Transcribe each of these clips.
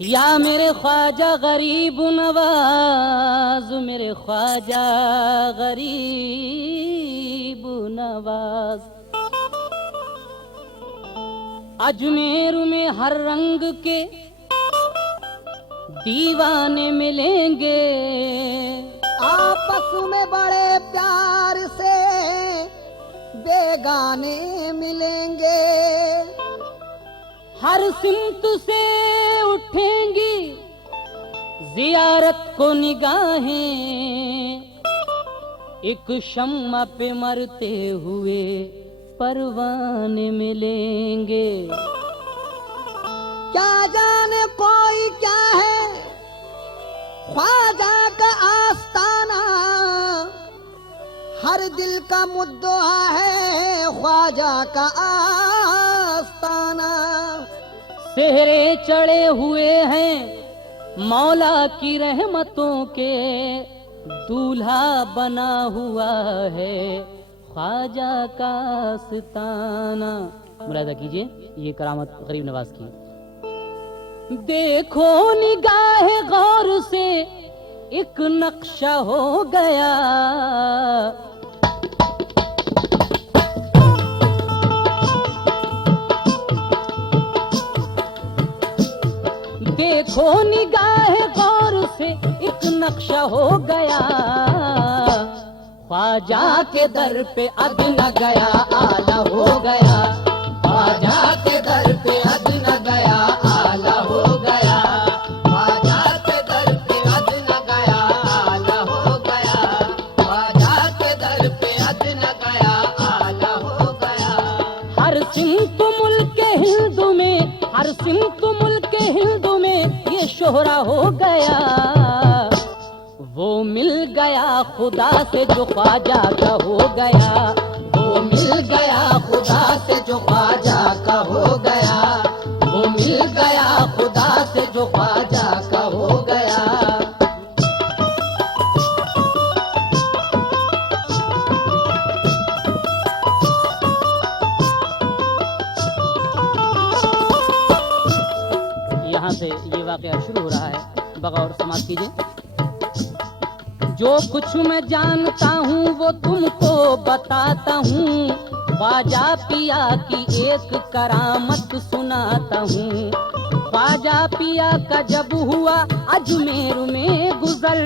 या मेरे ख्वाजा गरीब नवाज, मेरे ख्वाजा गरीब नवाज। अजमेर में हर रंग के दीवाने मिलेंगे, आपस में बड़े प्यार से बेगाने मिलेंगे। हर सिमत से उठेंगी जियारत को निगाहें, एक शम्मा पे मरते हुए परवाने मिलेंगे। क्या जाने कोई क्या है ख्वाजा का आस्ताना, हर दिल का मुद्दा है ख्वाजा का आस्ताना। सेहरे चढ़े हुए हैं मौला की रहमतों के, दूल्हा बना हुआ है ख्वाजा का आस्ताना। मुरादा कीजिए ये करामत गरीब नवाज की। देखो निगाह गौर से एक नक्शा हो गया, देखो निगाह गौर से एक नक्शा हो गया। ख्वाजा के दर पे अद न गया आला हो गया, ख्वाजा के दर पे अद न गया आला हो गया, ख्वाजा के दर पे अद न गया आला हो गया, ख्वाजा के दर पे अद न गया आला हो गया। हर सिमत मुल्क हिंद में, हर सिमत मुल्क हिंद में ये शोहरा हो गया। वो मिल गया खुदा से जो ख्वाजा का हो गया, वो मिल गया खुदा से जो ख्वाजा का हो गया, वो मिल गया खुदा से जो ख्वाजा का हो गया। यहाँ से ये वाकया शुरू हो रहा है, बगौर समाप्त कीजिए। जो कुछ मैं जानता हूँ वो तुमको बताता हूँ, ख्वाजा पिया की एक करामत सुनाता हूँ। ख्वाजा पिया का जब हुआ अजमेर में गुजर,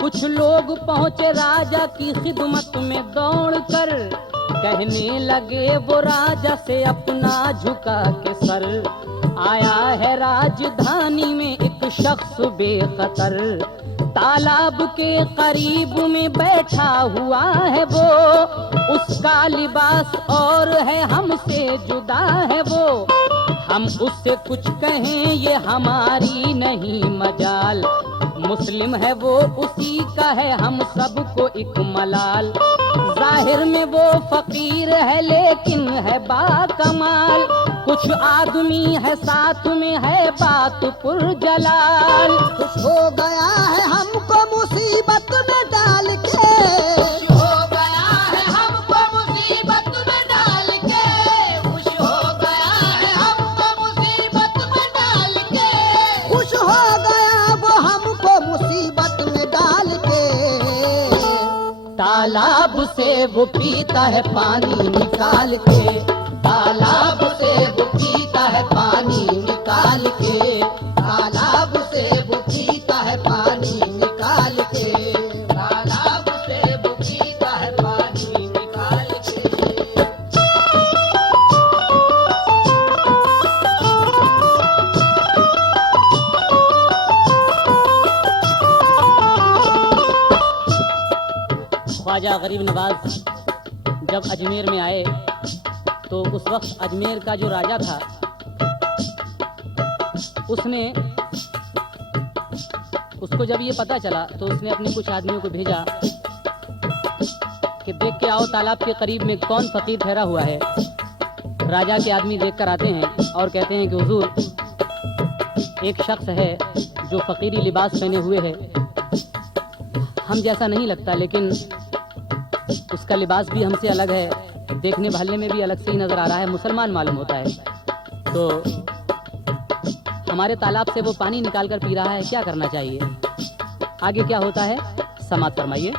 कुछ लोग पहुँचे राजा की खिदमत में दौड़कर, कहने लगे वो राजा से अपना झुका के सर, आया है राजधानी में एक शख्स बेखतर, तालाब के करीब में बैठा हुआ है वो, उसका लिबास और है हमसे जुदा है वो, हम उससे कुछ कहें ये हमारी नहीं मजाल, मुस्लिम है वो उसी का है हम सबको एक मलाल, जाहिर में वो फकीर है लेकिन है बाकमाल, कुछ आदमी है साथ में है बात पुरजलाल। खुश हो गया है हमको मुसीबत में डाल के, खुश हो गया है हमको मुसीबत में डाल के, खुश हो गया है हमको मुसीबत में डाल के, खुश हो गया वो हमको मुसीबत में डाल के। तालाब से वो पीता है पानी निकाल के, तालाब से वो पीता है पानी निकाल के, तालाब से वो पीता है पानी निकाल के, तालाब से वो पीता है पानी निकाल के। ख्वाजा गरीब नवाज जब अजमेर में आए तो उस वक्त अजमेर का जो राजा था उसने उसको जब ये पता चला तो उसने अपने कुछ आदमियों को भेजा कि देख के आओ तालाब के करीब में कौन फकीर ठहरा हुआ है। राजा के आदमी देखकर आते हैं और कहते हैं कि हुजूर एक शख्स है जो फकीरी लिबास पहने हुए है, हम जैसा नहीं लगता लेकिन उसका लिबास भी हमसे अलग है, देखने भालने में भी अलग से ही नजर आ रहा है, मुसलमान मालूम होता है। तो हमारे तालाब से वो पानी निकाल कर पी रहा है, क्या करना चाहिए? आगे क्या होता है समाप्त फरमाइए।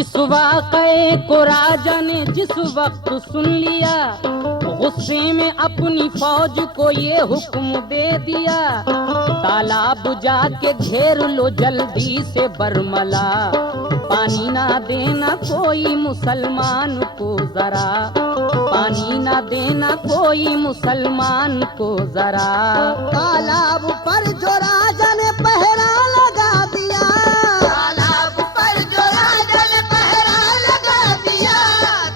इस वाक़े को राजा ने जिस वक्त सुन लिया, गुस्से में अपनी फौज को ये हुक्म दे दिया, तालाब जाके घेर लो जल्दी से बरमला, पानी ना देना कोई मुसलमान को जरा, पानी ना देना कोई मुसलमान को जरा। तालाब पर जो राजा ने पहरा लगा दिया, तालाब पर जो राजा ने पहरा लगा दिया,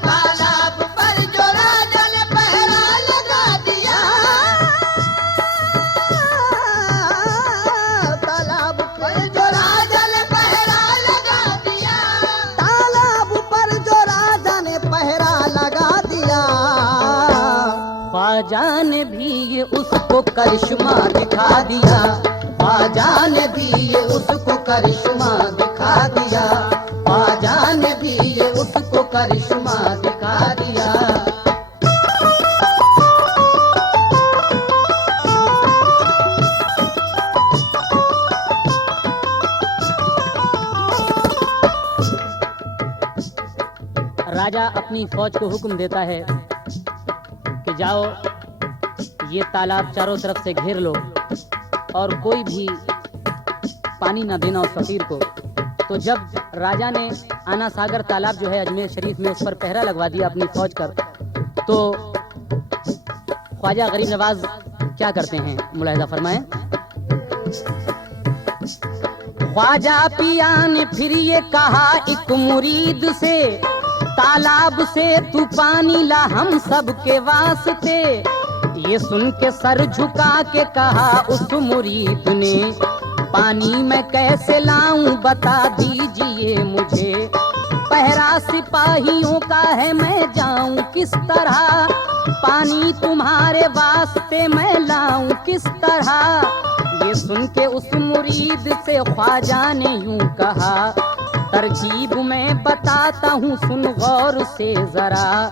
तालाब पर जो राजा ने पहरा लगा दिया, तालाब पर जो राजा ने पहरा लगा दिया, तालाब पर जो राजा ने पहरा लगा दिया। ख्वाजा ने भी ये उसको करिश्मा दिखा दिया, ख्वाजा ने भी ये उसको करिश्मा दिखा दिया, ख्वाजा ने भी ये उसको करिश्मा दिखा दिया। राजा अपनी फौज को हुक्म देता है कि जाओ ये तालाब चारों तरफ से घेर लो और कोई भी पानी ना देना उस फकीर को। तो जब राजा ने आना सागर तालाब जो है अजमेर शरीफ में, उस पर पहरा लगवा दिया अपनी फौज कर, तो ख्वाजा गरीब नवाज क्या करते हैं मुलाहिजा फरमाएं। ख्वाजा पिया ने फिर ये कहा एक मुरीद से, तालाब से तू पानी ला हम सब के वास्ते। ये सुन के सर झुका के कहा उस मुरीद ने, पानी मैं कैसे लाऊं बता दीजिए मुझे, पहरा सिपाहियों का है मैं जाऊं किस तरह, पानी तुम्हारे वास्ते मैं लाऊं किस तरह। ये सुन के उस मुरीद से ख्वाजा ने यूं कहा, तरजीब मैं बताता हूँ सुन गौर से जरा,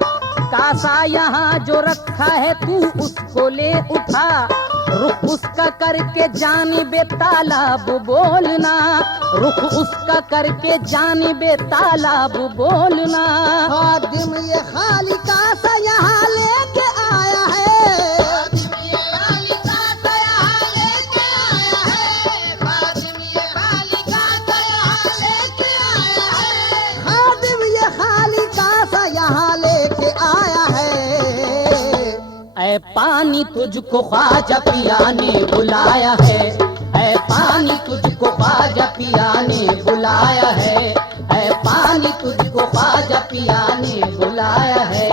कासा यहाँ जो रखा है तू उसको ले उठा, रुख उसका करके जानिबे तालाब बोलना, रुख उसका करके जानिबे तालाब बोलना। खादिम ये खाली कासा यहाँ लेके आया है, खादिम ये खाली कासा यहाँ लेके आया है, खादिम ये खाली कासा यहाँ लेके आया है, खादिम ये खाली कासा यहाँ लेके आया है। ऐ पानी तुझको ख्वाजा पिया ने बुलाया है, ऐ पानी तुझको ख्वाजा पिया ने बुलाया है, ऐ पानी तुझको ख्वाजा पिया ने बुलाया है।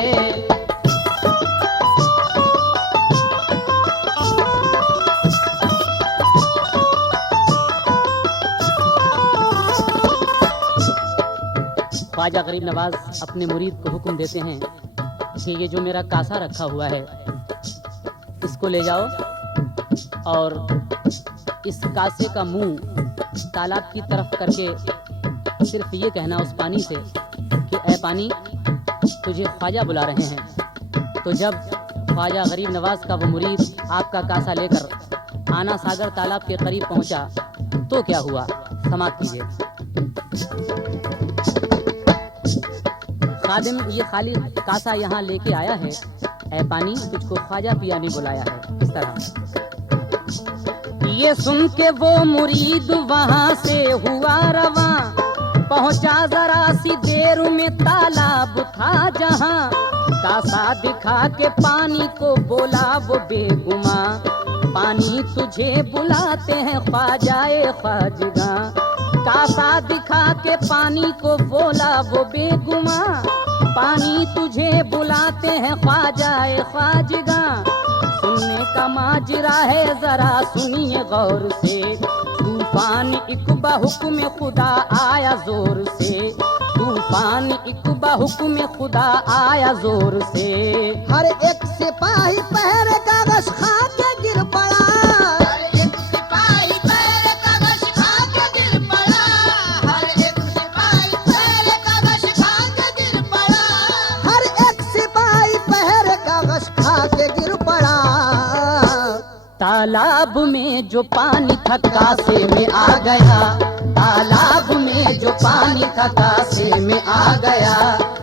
ख्वाजा गरीब नवाज अपने मुरीद को हुक्म देते हैं कि ये जो मेरा कासा रखा हुआ है इसको ले जाओ और इस कासे का मुंह तालाब की तरफ करके सिर्फ ये कहना उस पानी से कि ऐ पानी तुझे ख्वाजा बुला रहे हैं। तो जब ख्वाजा गरीब नवाज का वो मुरीद आपका कासा लेकर आना सागर तालाब के करीब पहुंचा तो क्या हुआ समाप्त कीजिए। खादिम ये खाली कासा यहाँ लेके आया है, ऐ पानी तुझको ख्वाजा पिया ने बुलाया है, इस तरह। ये सुन के वो मुरीद वहाँ से हुआ रवां, पहुँचा जरा सी देर में तालाब था जहाँ, कासा दिखा के पानी को बोला वो बेगुमा, पानी तुझे बुलाते हैं ख्वाजाए ख्वाजगा। कासा दिखा के पानी को बोला वो बेगुमा, पानी तुझे बुलाते हैं ख्वाजाए ख्वाजगा। सुनने का माजरा है जरा सुनिए गौर से, तूफान इकबा हुक्म खुदा आया जोर से, तूफान इकबा हुक्म खुदा आया जोर से। हर एक सिपाही पहरे कागज खा के गिर पड़ा, हर एक सिपाही पहरे कागज खा के गिर पड़ा, हर एक सिपाही पहरे कागज खा के गिर पड़ा, हर एक सिपाही पहरे कागज खा के पड़ा। तालाब में जो पानी था कासे में आ गया, तालाब में जो पानी था कासे में आ गया,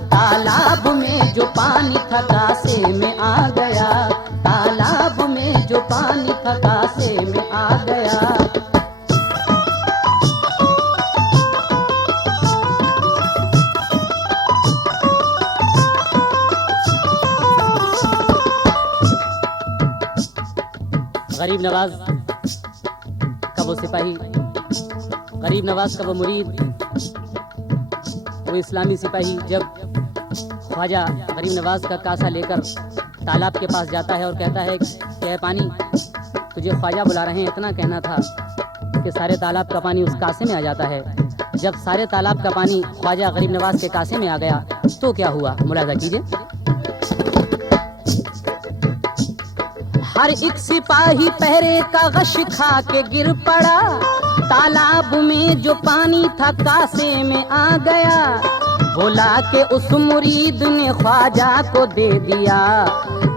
तालाब में जो पानी था कासे में आ गया, तालाब में जो पानी था कासे में आ गया। गरीब नवाज का वो सिपाही, गरीब नवाज का वो मुरीद, वो इस्लामी सिपाही जब ख्वाजा गरीब नवाज का कासा लेकर तालाब के पास जाता है और कहता है कि है पानी, तुझे ख्वाजा बुला रहे हैं, इतना कहना था कि सारे तालाब का पानी उस कासे में आ जाता है। जब सारे तालाब का पानी ख्वाजा गरीब नवाज के कासे में आ गया तो क्या हुआ, मुलाजा कीजिए। हर एक सिपाही पहरे का गश खा के गिर पड़ा, तालाब में जो पानी था कासे में आ गया। बोला के उस मुरीद ने ख्वाजा को दे दिया,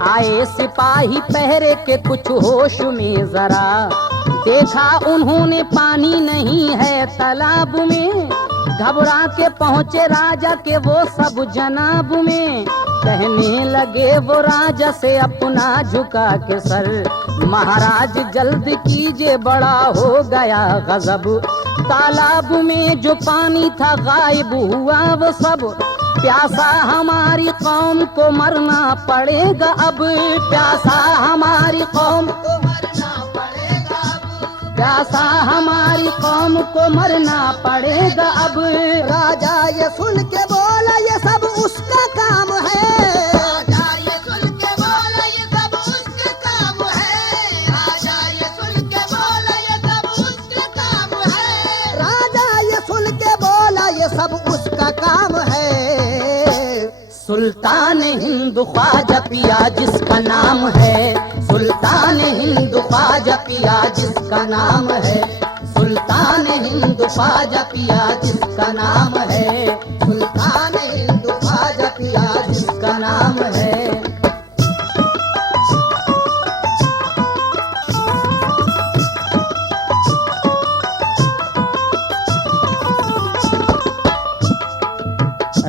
आए सिपाही पहरे के कुछ होश में जरा, देखा उन्होंने पानी नहीं है तालाब में। घबरा के पहुँचे राजा के वो सब जनाब में, कहने लगे वो राजा से अपना झुका के सर, महाराज जल्द कीजिए बड़ा हो गया गजब। तालाब में जो पानी था गायब हुआ वो सब, प्यासा हमारी कौम को मरना पड़ेगा अब, प्यासा हमारी कौम को मरना पड़ेगा अब, प्यासा हमारी कौम को मरना पड़ेगा अब। राजा ये सुन के बोला ये सब उसका काम है, राजा ये सुन के बोला ये सब उसका काम है, राजा ये सुन के बोला ये सब उसका काम है, राजा ये सुन के बोला ये सब उसका काम है। सुल्तान हिंद ख्वाजा पिया जिसका नाम है, सुल्तान हिंद ख्वाजा पिया जिसका नाम है, सुल्तान हिंद ख्वाजा पिया जिसका नाम है, सुल्तान हिंद ख्वाजा पिया जिसका नाम है।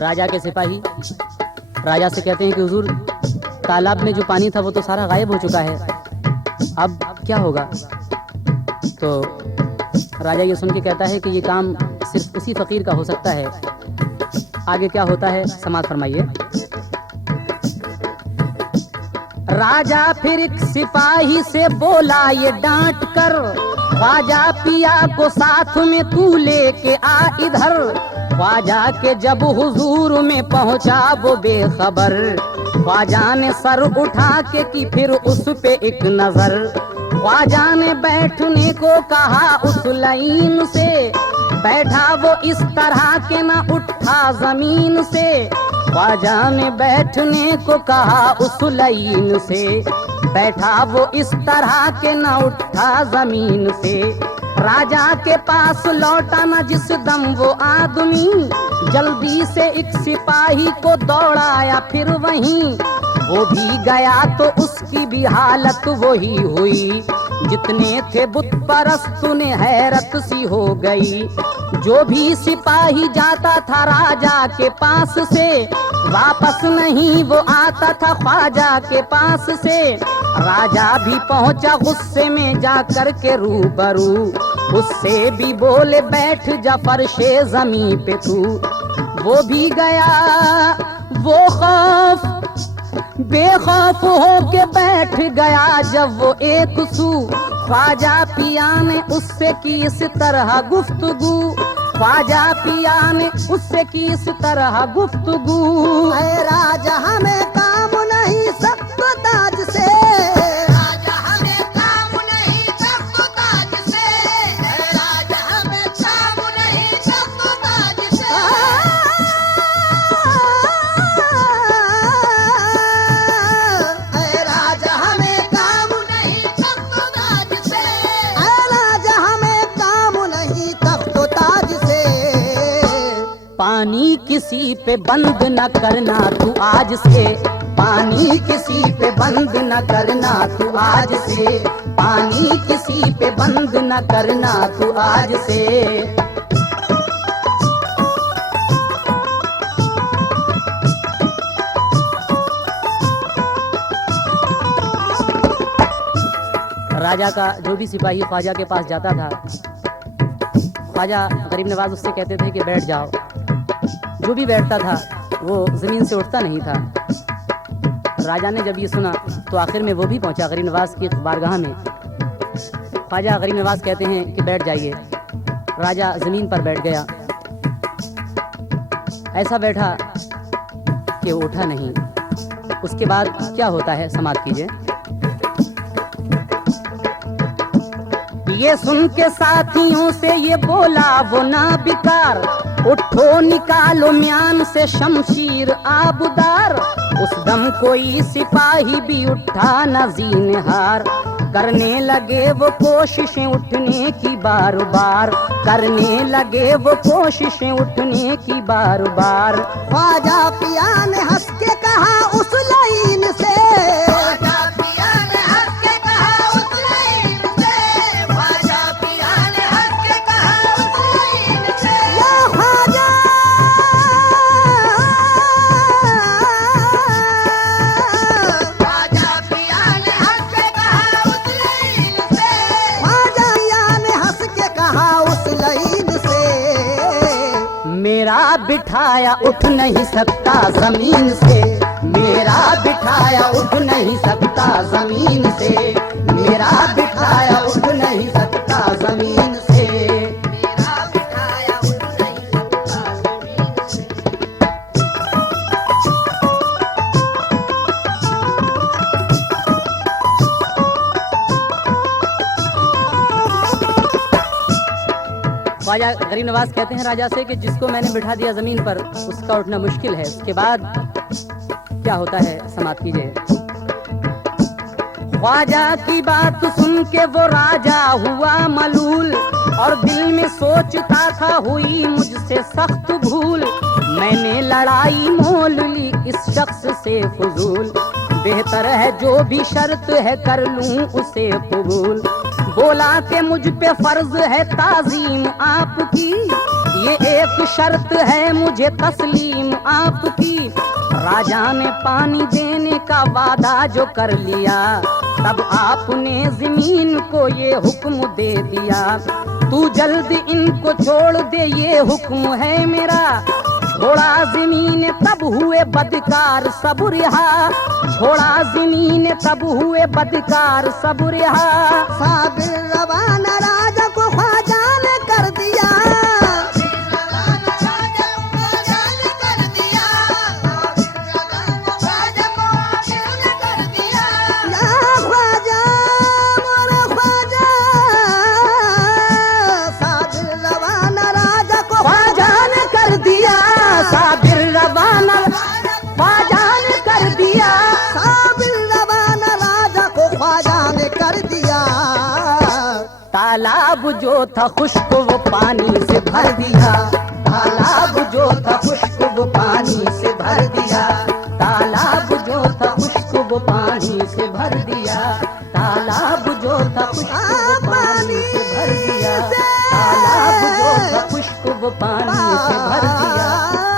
राजा के सिपाही राजा से कहते हैं कि हुजूर तालाब में जो पानी था वो तो सारा गायब हो चुका है, अब क्या होगा। तो राजा ये सुन के कहता है कि ये काम सिर्फ उसी फकीर का हो सकता है। आगे क्या होता है समाज फरमाइए। राजा फिर एक सिपाही से बोला ये डांट कर, ख्वाजा पिया को साथ में तू लेके आ इधर। ख्वाजा के जब हुजूर में पहुंचा वो बेखबर, ख्वाजा ने सर उठा के की फिर उस पे एक नजर। ख्वाजा ने बैठने को कहा उस लाइन से, बैठा वो इस तरह के ना उठा जमीन से। ख्वाजा ने बैठने को कहा उस लाइन से, बैठा वो इस तरह के ना उठा जमीन से। राजा के पास लौटा न जिस दम वो आदमी, जल्दी से एक सिपाही को दौड़ाया फिर वहीं। वो भी गया तो उसकी भी हालत वही हुई, जितने थे बुत परस्त उन्हें हैरत सी हो गई। जो भी सिपाही जाता था राजा के पास से, वापस नहीं वो आता था ख्वाजा के पास से। राजा भी पहुंचा गुस्से में जा कर के रूबरू, उससे भी बोले बैठ जा फर्शे जमी पे तू। वो भी गया वो खौफ बेखौफ हो के बैठ गया जब वो एक सू। ख्वाजा पिया ने उससे की इस तरह गुफ्तगू, ख्वाजा पिया ने उससे की इस तरह गुफ्तगू। ऐ राजा हमें काम नहीं सख्त ताज से, राजा हमें काम नहीं सख्त ताज से, ऐ राजा हमें काम नहीं सख्त ताज से। ऐ राजा हमें काम नहीं सख्त ताज से, ऐ राजा हमें काम नहीं सख्त ताज से। पानी किसी पे बंद न करना तू आज से, पानी किसी पे बंद न करना तू आज से, पानी किसी पे बंद न करना तू आज से। राजा का जो भी सिपाही ख्वाजा के पास जाता था, ख्वाजा गरीब नवाज उससे कहते थे कि बैठ जाओ। जो भी बैठता था वो ज़मीन से उठता नहीं था। राजा ने जब ये सुना तो आखिर में वो भी पहुंचा गरीब नवाज की बारगाह में। ख्वाजा गरीब नवाज कहते हैं कि बैठ जाइए। राजा ज़मीन पर बैठ गया, ऐसा बैठा कि उठा नहीं। उसके बाद क्या होता है समाप्त कीजिए। ये सुन के साथियों से ये बोला वो ना बिकार, उठो निकालो म्यान से शमशीर आबदार। उस दम कोई सिपाही भी उठा न ज़ीनहार, करने लगे वो कोशिशें उठने की बार बार, करने लगे वो कोशिशें उठने की बार बार। ख्वाजा पिया ने हंस के कहा उस लाइन से, ख्वाजा पिया ने हंस के कहा उस लाइन से, ख्वाजा पिया ने हंस के कहा उस लाइन से। या ख्वाजा ख्वाजा पिया ने हंस के कहा उस लाइन से, ख्वाजा पिया ने हंस के कहा उस लाइन से। मेरा बिठाया उठ नहीं सकता जमीन से, मेरा बिठाया उठ नहीं सकता जमीन से, मेरा बिठाया उठ नहीं सकता जमीन से, मेरा बिठाया उठ नहीं सकता जमीन से। ख्वाजा गरीब नवाज कहते हैं राजा से कि जिसको मैंने बिठा दिया जमीन पर उसका उठना मुश्किल है। उसके बाद क्या होता है समाप्त कीजिए। ख्वाजा की बात सुन के वो राजा हुआ मलूल, और दिल में सोचता था हुई मुझसे सख्त भूल। मैंने लड़ाई मोल ली इस शख्स से फजूल, बेहतर है जो भी शर्त है कर लूं उसे कबूल। बोला कि मुझ पे फर्ज है ताजीम आपकी, ये एक शर्त है मुझे तस्लीम आपकी। राजा ने पानी देने का वादा जो कर लिया, तब आपने जमीन को ये हुक्म दे दिया, तू जल्द इनको छोड़ दे ये हुक्म है मेरा। छोड़ा जमीन तब हुए बदकार सब रिहा, छोड़ा जमीन तब हुए बदकार सब रिहा। साबिर रवाना राजा को ख्वाजा ने कर दिया, तालाब जो था खुश्क वो पानी से भर दिया, तालाब जो था खुश्क वो पानी से भर दिया, तालाब जो था खुश्क वो पानी से भर दिया, तालाब जो था खुश्क वो पानी से भर दिया, तालाब जो था खुश्क वो पानी से भर दिया,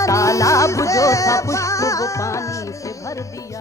तालाब जो था खुश्क वो पानी से भर दिया।